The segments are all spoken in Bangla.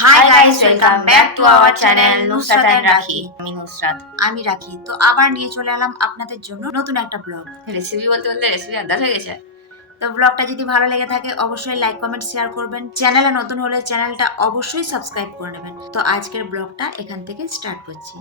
High guys, welcome back to our channel Nusrat and Rakhi. আমি নুসরাত। আমি রাখি। তো আবার নিয়ে চলে এলাম আপনাদের জন্য নতুন একটা ব্লগ। রেসিপি বলতে বলতে রেসিপি আন্দাজ হয়ে গেছে। তো ব্লগটা যদি ভালো লেগে থাকে অবশ্যই লাইক কমেন্ট শেয়ার করবেন। চ্যানেলে নতুন হলে চ্যানেলটা অবশ্যই সাবস্ক্রাইব করে নেবেন। তো আজকের ব্লগটা এখান থেকে স্টার্ট করছি।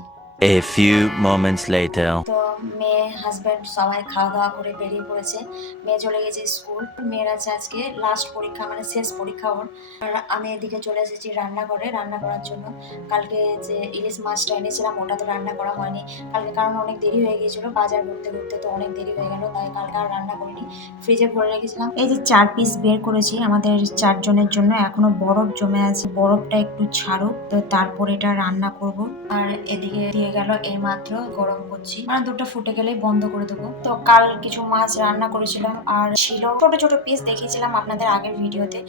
A few moments later. তো মেয়ে হাজব্যান্ড সবাই খাওয়া দাওয়া করে বেরিয়ে পড়েছে। মেয়ে চলে গেছে স্কুল। মেয়ের আছে আজকে লাস্ট পরীক্ষা, মানে শেষ পরীক্ষা ওর। আর আমি এদিকে চলে এসেছি রান্নাঘরে রান্না করার জন্য। কালকে যে ইলিশ মাছটা এনেছিলাম ওটা তো রান্না করা হয়নি কালকে, কারণ অনেক দেরি হয়ে গিয়েছিল বাজার ঘুরতে ঘুরতে, তো অনেক দেরি হয়ে গেল, তাই কালকে আর রান্না করিনি, ফ্রিজে ভরে রেখেছিলাম। এই যে 4 পিস বের করেছি আমাদের 4 জনের জন্য, এখনো বরফ জমে আছে, বরফটা একটু ছাড়ুক তো তারপর এটা রান্না করব। আর এদিকে দিয়ে গেল এই মাত্র গরম করছি, মানে দুটো ফুটে গেলেই বন্ধ করে দেবো। তো কাল কিছু মাছ রান্না করেছিলাম আর ছিল ছোট ছোট পিস, দেখিয়েছিলাম আপনাদের আগের ভিডিওতে।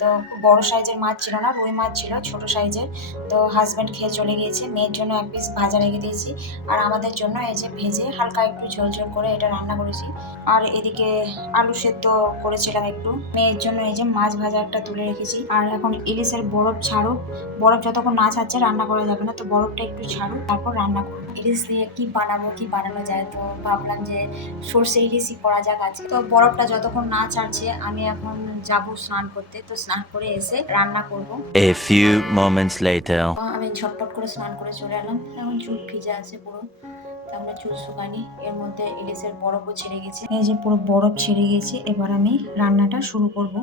তো বড় সাইজের মাছ ছিল না, রুই মাছ ছিল ছোট সাইজের। তো হাজব্যান্ড খেয়ে চলে গিয়েছে, মেয়ের জন্য 1 পিস ভাজা রেখে দিয়েছি আর আমাদের জন্য এই যে ভেজে হালকা একটু ঝোল ঝোল করে এটা রান্না করেছি। আর এদিকে আলু সেদ্ধ করেছিলাম একটু, মেয়ের জন্য এই যে মাছ ভাজা একটা তুলে রেখেছি। আর এখন ইলিশের বরফ ছাড়ুক, বরফ যতক্ষণ না ছাড়ছে রান্না করা যাবে না, তো বরফটা একটু ছাড়ুক তারপর রান্না করবো। ইলিশ দিয়ে কি বানাবো, কি বানানো যায়, তো ভাবলাম যে সর্ষে ইলিশই করা যাক আজকে। তো বরফটা যতক্ষণ না ছাড়ছে আমি এখন যাব স্নান করতে, তো স্নান করে এসে রান্না করব। A few moments later. আমি ঝটপট করে স্নান করে চলে এলাম, এখন চুল ভিজে আছে পুরো, তাহলে চুল শুকায়নি। এর মধ্যে ইলিশের বরফও ছেড়ে গেছে, এই যে পুরো বরফ ছেড়ে গেছে। এবার আমি রান্নাটা শুরু করব।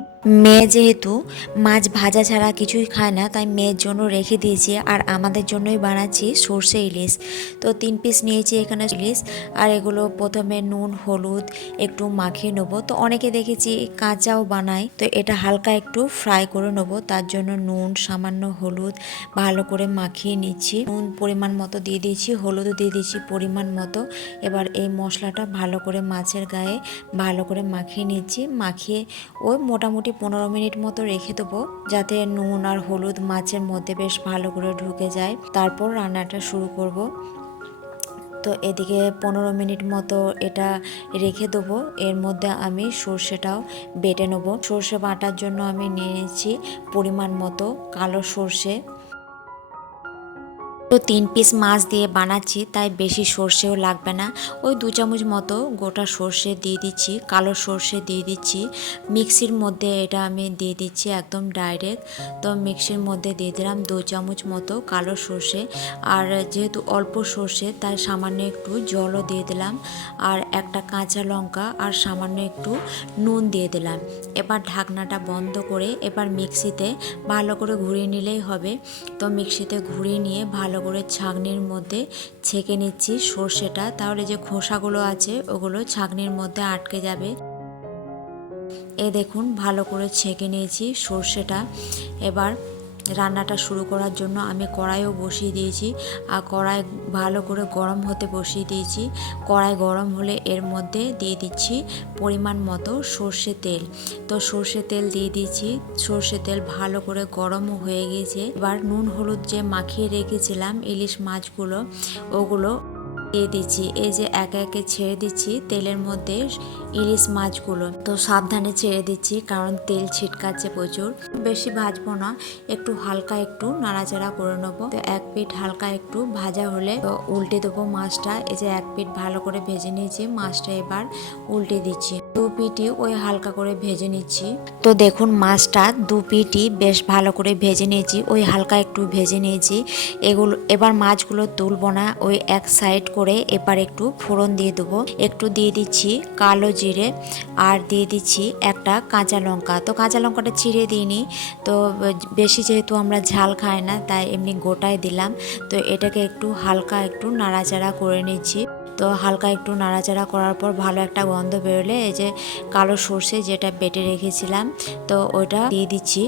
মেয়ে যেহেতু মাছ ভাজা ছাড়া কিছুই খায় না, তাই মেয়ের জন্য রেখে দিয়েছি আর আমাদের জন্যই বানাচ্ছি সর্ষে ইলিশ। তো 3 পিস নিয়েছি এখানে ইলিশ, আর এগুলো প্রথমে নুন হলুদ একটু মাখিয়ে নেবো। তো অনেকে দেখেছি কাঁচাও বানায়, তো এটা হালকা একটু ফ্রাই করে নেবো, তার জন্য নুন সামান্য হলুদ ভালো করে মাখিয়ে নিচ্ছি। নুন পরিমাণ মতো দিয়ে দিয়েছি, হলুদও দিয়ে দিয়েছি পরিমাণ মতো। এবার এই মশলাটা ভালো করে মাছের গায়ে ভালো করে মাখিয়ে নিচ্ছি, মাখিয়ে ওই মোটামুটি 15 মিনিট মতো রেখে দেবো, যাতে নুন আর হলুদ মাছের মধ্যে বেশ ভালো করে ঢুকে যায়। তারপর রান্নাটা শুরু করব। তো এদিকে 15 মিনিট মতো এটা রেখে দেবো। এর মধ্যে আমি সর্ষেটাও বেটে নেবো। সর্ষে বাটার জন্য আমি নিয়ে নিয়েছি পরিমাণ মতো কালো সর্ষে। তো 3 পিস মাছ দিয়ে বানাচ্ছি, তাই বেশি সর্ষেও লাগবে না। ওই 2 চামচ মতো গোটা সর্ষে দিয়ে দিচ্ছি, কালো সর্ষে দিয়ে দিচ্ছি। মিক্সির মধ্যে এটা আমি দিয়ে দিচ্ছি একদম ডাইরেক্ট। তো মিক্সির মধ্যে দিয়ে দিলাম 2 চামচ মতো কালো সর্ষে। আর যেহেতু অল্প সর্ষে তাই সামান্য একটু জলও দিয়ে দিলাম, আর একটা কাঁচা লঙ্কা আর সামান্য একটু নুন দিয়ে দিলাম। এবার ঢাকনাটা বন্ধ করে এবার মিক্সিতে ভালো করে ঘুরিয়ে নিলেই হবে। তো মিক্সিতে ঘুরিয়ে নিয়ে ভালো করে ছাঁকনির মধ্যে ছেঁকে নিচ্ছি সর্ষেটা, তাহলে যে খোসাগুলো আছে ওগুলো ছাঁকনির মধ্যে আটকে যাবে। এ দেখুন ভালো করে ছেঁকে নিয়েছি সর্ষেটা। এবার রান্নাটা শুরু করার জন্য আমি কড়াইও বসিয়ে দিয়েছি, আর কড়াই ভালো করে গরম হতে বসিয়ে দিয়েছি। কড়াই গরম হলে এর মধ্যে দিয়ে দিচ্ছি পরিমাণ মতো সর্ষে তেল। তো সর্ষে তেল দিয়ে দিয়েছি, সর্ষে তেল ভালো করে গরমও হয়ে গিয়েছে। এবার নুন হলুদ যে মাখিয়ে রেখেছিলাম ইলিশ মাছগুলো ওগুলো দিয়ে দিচ্ছি। এই যে একে একে ছেড়ে দিচ্ছি তেলের মধ্যে ইলিশ মাছগুলো। তো সাবধানে ছেড়ে দিচ্ছি কারণ তেল ছিটকাচ্ছে প্রচুর। বেশি ভাজবো না, একটু হালকা একটু নাড়াচাড়া করে নেবো। তো 1 পিঠ হালকা একটু ভাজা হলে তো উল্টে দেবো মাছটা। এই যে 1 পিঠ ভালো করে ভেজে নিয়েছি, মাছটা এবার উল্টে দিচ্ছি। 2 পিঠই ওই হালকা করে ভেজে নিচ্ছি। তো দেখুন মাছটা 2 পিঠই বেশ ভালো করে ভেজে নিয়েছি, ওই হালকা একটু ভেজে নিয়েছি। এবার মাছগুলো তুলবো না, ওই এক সাইড করে এবার একটু ফোড়ন দিয়ে দেবো। একটু দিয়ে দিচ্ছি কালো জিরে আর দিয়ে দিচ্ছি একটা কাঁচা লঙ্কা। তো কাঁচা লঙ্কাটা ছিঁড়ে দিইনি, তো বেশি যেহেতু আমরা ঝাল খাই না তাই এমনি গোটায় দিলাম। তো এটাকে একটু হালকা একটু নাড়াচাড়া করে নিচ্ছি। তো হালকা একটু নাড়াচাড়া করার পর ভালো একটা গন্ধ বেরোলে এই যে কালো সর্ষে যেটা বেটে রেখেছিলাম তো ওটা দিয়ে দিচ্ছি।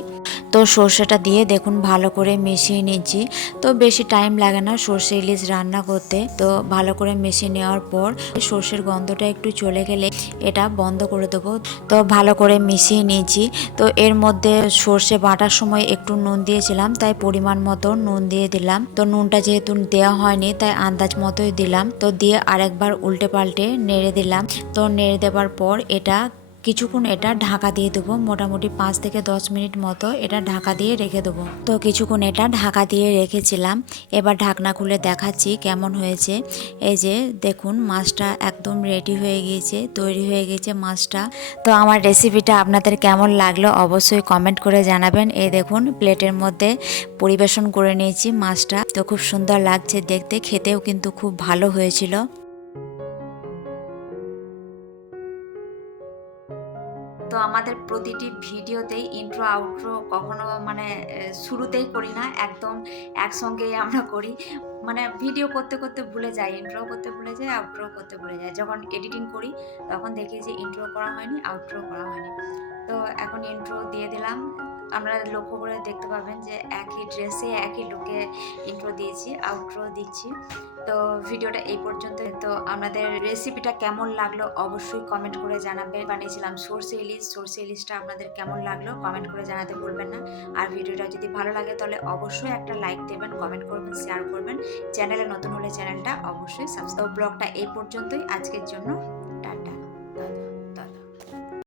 তো সর্ষেটা দিয়ে দেখুন ভালো করে মিশিয়ে নিচ্ছি। তো বেশি টাইম লাগে না সর্ষে ইলিশ রান্না করতে। তো ভালো করে মিশিয়ে নেওয়ার পর সর্ষের গন্ধটা একটু চলে গেলে এটা বন্ধ করে দেবো। তো ভালো করে মিশিয়ে নিয়েছি। তো এর মধ্যে সর্ষে বাটার সময় একটু নুন দিয়েছিলাম, তাই পরিমাণ মতো নুন দিয়ে দিলাম। তো নুনটা যেহেতু দেওয়া হয়নি তাই আন্দাজ মতোই দিলাম। তো দিয়ে আরেকবার উল্টে পাল্টে নেড়ে দিলাম। তো নেড়ে দেওয়ার পর এটা কিছুক্ষণ এটা ঢাকা দিয়ে দেবো, মোটামুটি 5 থেকে 10 মিনিট মতো এটা ঢাকা দিয়ে রেখে দেবো। তো কিছুক্ষণ এটা ঢাকা দিয়ে রেখেছিলাম, এবার ঢাকনা খুলে দেখাচ্ছি কেমন হয়েছে। এই যে দেখুন মাছটা একদম রেডি হয়ে গিয়েছে, তৈরি হয়ে গেছে মাছটা। তো আমার রেসিপিটা আপনাদের কেমন লাগলো অবশ্যই কমেন্ট করে জানাবেন। এই দেখুন প্লেটের মধ্যে পরিবেশন করে নিয়েছি মাছটা, তো খুব সুন্দর লাগছে দেখতে, খেতেও কিন্তু খুব ভালো হয়েছিল। তো আমাদের প্রতিটি ভিডিওতেই ইন্ট্রো আউট্রো কখনো শুরুতেই করি না, একদম একসঙ্গেই আমরা করি। ভিডিও করতে করতে ভুলে যাই, ইন্ট্রো করতে ভুলে যাই, আউট্রো করতে ভুলে যাই। যখন এডিটিং করি তখন দেখি যে ইন্ট্রো করা হয়নি, আউট্রো করা হয়নি। তো এখন ইন্ট্রো দিয়ে দিলাম। আপনারা লক্ষ্য করে দেখতে পাবেন যে একই ড্রেসে একই লুকে ইন্ট্রো দিয়েছি, আউট্রো দিচ্ছি। তো ভিডিওটা এই পর্যন্ত। তো আমাদের রেসিপিটা কেমন লাগলো অবশ্যই কমেন্ট করে জানাবেন। বানিয়েছিলাম সরষে ইলিশটা আপনাদের কেমন লাগলো কমেন্ট করে জানাতে ভুলবেন না। আর ভিডিওটা যদি ভালো লাগে তাহলে অবশ্যই একটা লাইক দেবেন, কমেন্ট করবেন, শেয়ার করবেন। চ্যানেলে নতুন হলে চ্যানেলটা অবশ্যই সাবস্ক্রাইব। ব্লগটা এই পর্যন্তই আজকের জন্য।